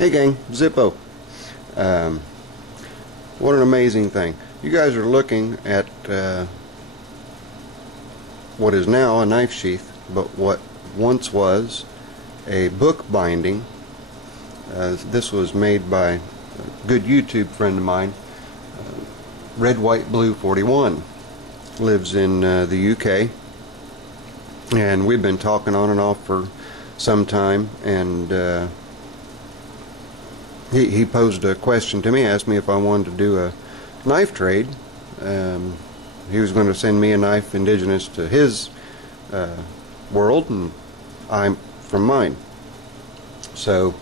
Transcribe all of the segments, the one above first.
Hey gang, Zippo. What an amazing thing. You guys are looking at what is now a knife sheath, but what once was a book binding. This was made by a good YouTube friend of mine, RedWhiteBlue41. Lives in the UK, and we've been talking on and off for some time, and he posed a question to me, asked me if I wanted to do a knife trade. He was going to send me a knife indigenous to his world, and I'm from mine. So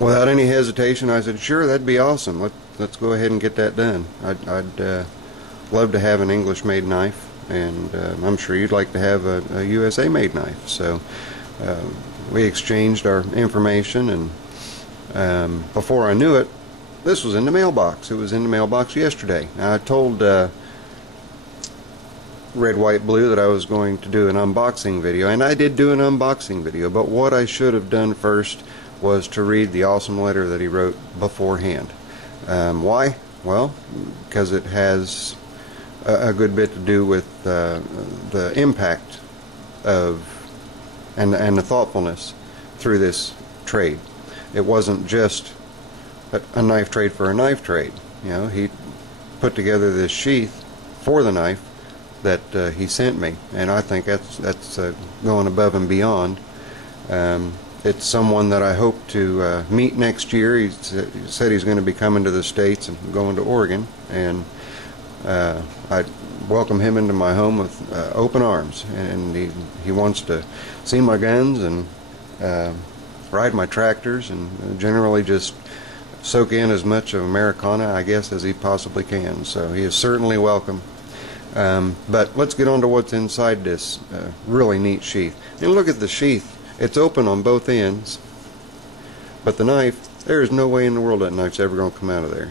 without any hesitation, I said, sure, that'd be awesome. Let's go ahead and get that done. I'd love to have an English-made knife, and I'm sure you'd like to have a USA-made knife. So we exchanged our information, and before I knew it, this was in the mailbox. It was in the mailbox yesterday. Now, I told Red White Blue that I was going to do an unboxing video, and I did do an unboxing video, but what I should have done first was to read the awesome letter that he wrote beforehand. Why? Well, because it has a good bit to do with the impact of and the thoughtfulness through this trade. It wasn't just a knife trade for a knife trade. You know, he put together this sheath for the knife that he sent me, and I think that's going above and beyond. It's someone that I hope to meet next year. He said he's going to be coming to the States and going to Oregon, and I welcome him into my home with open arms, and he wants to see my guns and ride my tractors, and generally just soak in as much of Americana, I guess, as he possibly can. So he is certainly welcome. But let's get on to what's inside this really neat sheath. And look at the sheath. It's open on both ends, but the knife, there is no way in the world that knife's ever going to come out of there.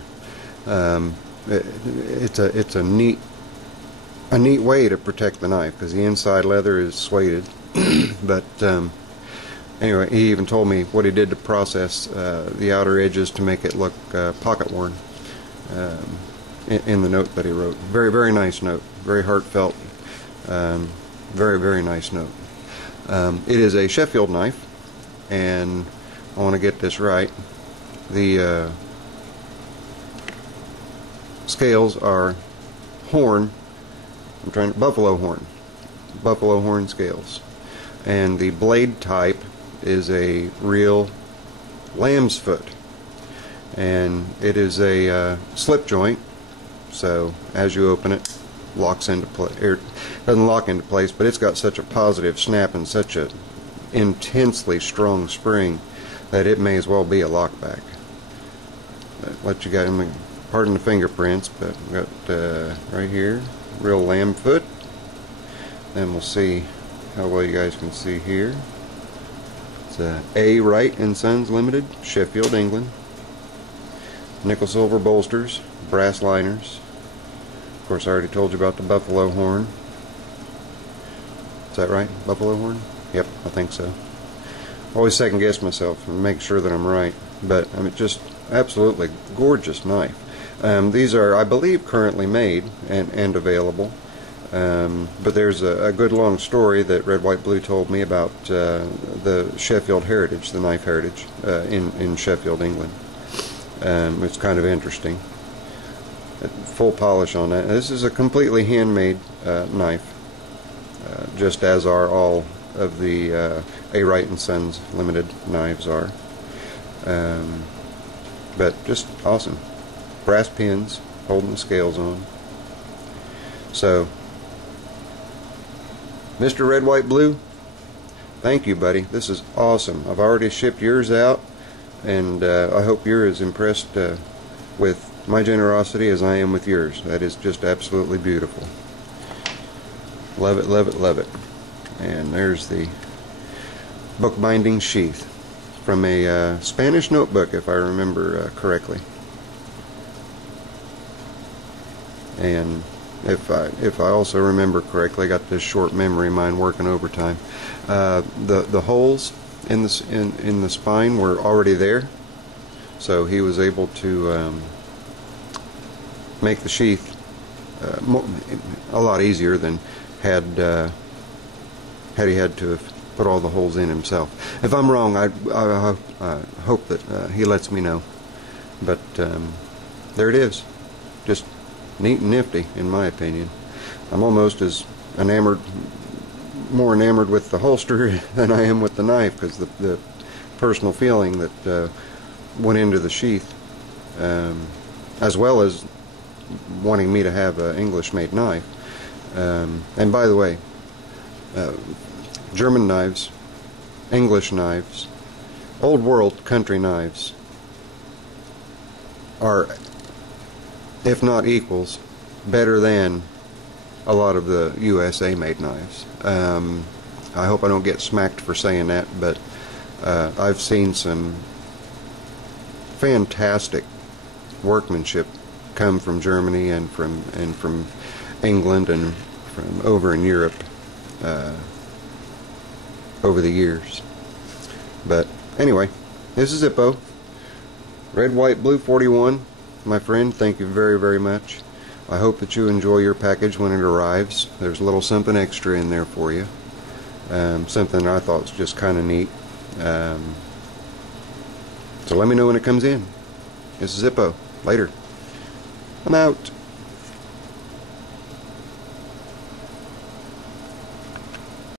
It's a neat way to protect the knife, because the inside leather is suede. But anyway, he even told me what he did to process the outer edges to make it look pocket worn in the note that he wrote. Very, very nice note. Very heartfelt. Very, very nice note. It is a Sheffield knife, and I want to get this right. The scales are horn. Buffalo horn scales, and the blade type is a real lamb's foot, and it is a slip joint, so as you open it, locks into place. It doesn't lock into place, but it's got such a positive snap and such a intensely strong spring that it may as well be a lockback. Let you guys, pardon the fingerprints, but we got right here, real lamb foot. Then we'll see how well you guys can see here. It's A. Wright & Sons Limited, Sheffield, England. Nickel silver bolsters, brass liners. Of course, I already told you about the buffalo horn. Is that right? Buffalo horn? Yep, I think so. Always second guess myself and make sure that I'm right. But I mean, just absolutely gorgeous knife. These are, I believe, currently made and available. But there's a good long story that Red White Blue told me about the Sheffield heritage, the knife heritage in Sheffield, England. It's kind of interesting. Full polish on that. This is a completely handmade knife, just as are all of the A. Wright & Sons Limited knives are. But just awesome. Brass pins holding the scales on. So, Mr. Red White Blue, thank you, buddy. This is awesome. I've already shipped yours out, and I hope you're as impressed with my generosity as I am with yours. That is just absolutely beautiful. Love it, love it, love it. And there's the bookbinding sheath from a Spanish notebook, if I remember correctly. And if I also remember correctly, I got this short memory of mine working overtime. The holes in the spine were already there, so he was able to make the sheath a lot easier than had he had to have put all the holes in himself. If I'm wrong, I hope that he lets me know. But there it is, just neat and nifty in my opinion. I'm almost as more enamored with the holster than I am with the knife, because the personal feeling that went into the sheath, as well as wanting me to have an English-made knife. And by the way, German knives, English knives, old world country knives are, if not equals, better than a lot of the USA made knives. I hope I don't get smacked for saying that, but I've seen some fantastic workmanship come from Germany and from England and from over in Europe over the years. But anyway, this is Zippo. RedWhiteBlue41, my friend, thank you very, very much. I hope that you enjoy your package when it arrives. There's a little something extra in there for you. Something I thought was just kind of neat. So let me know when it comes in. This is Zippo. Later. I'm out.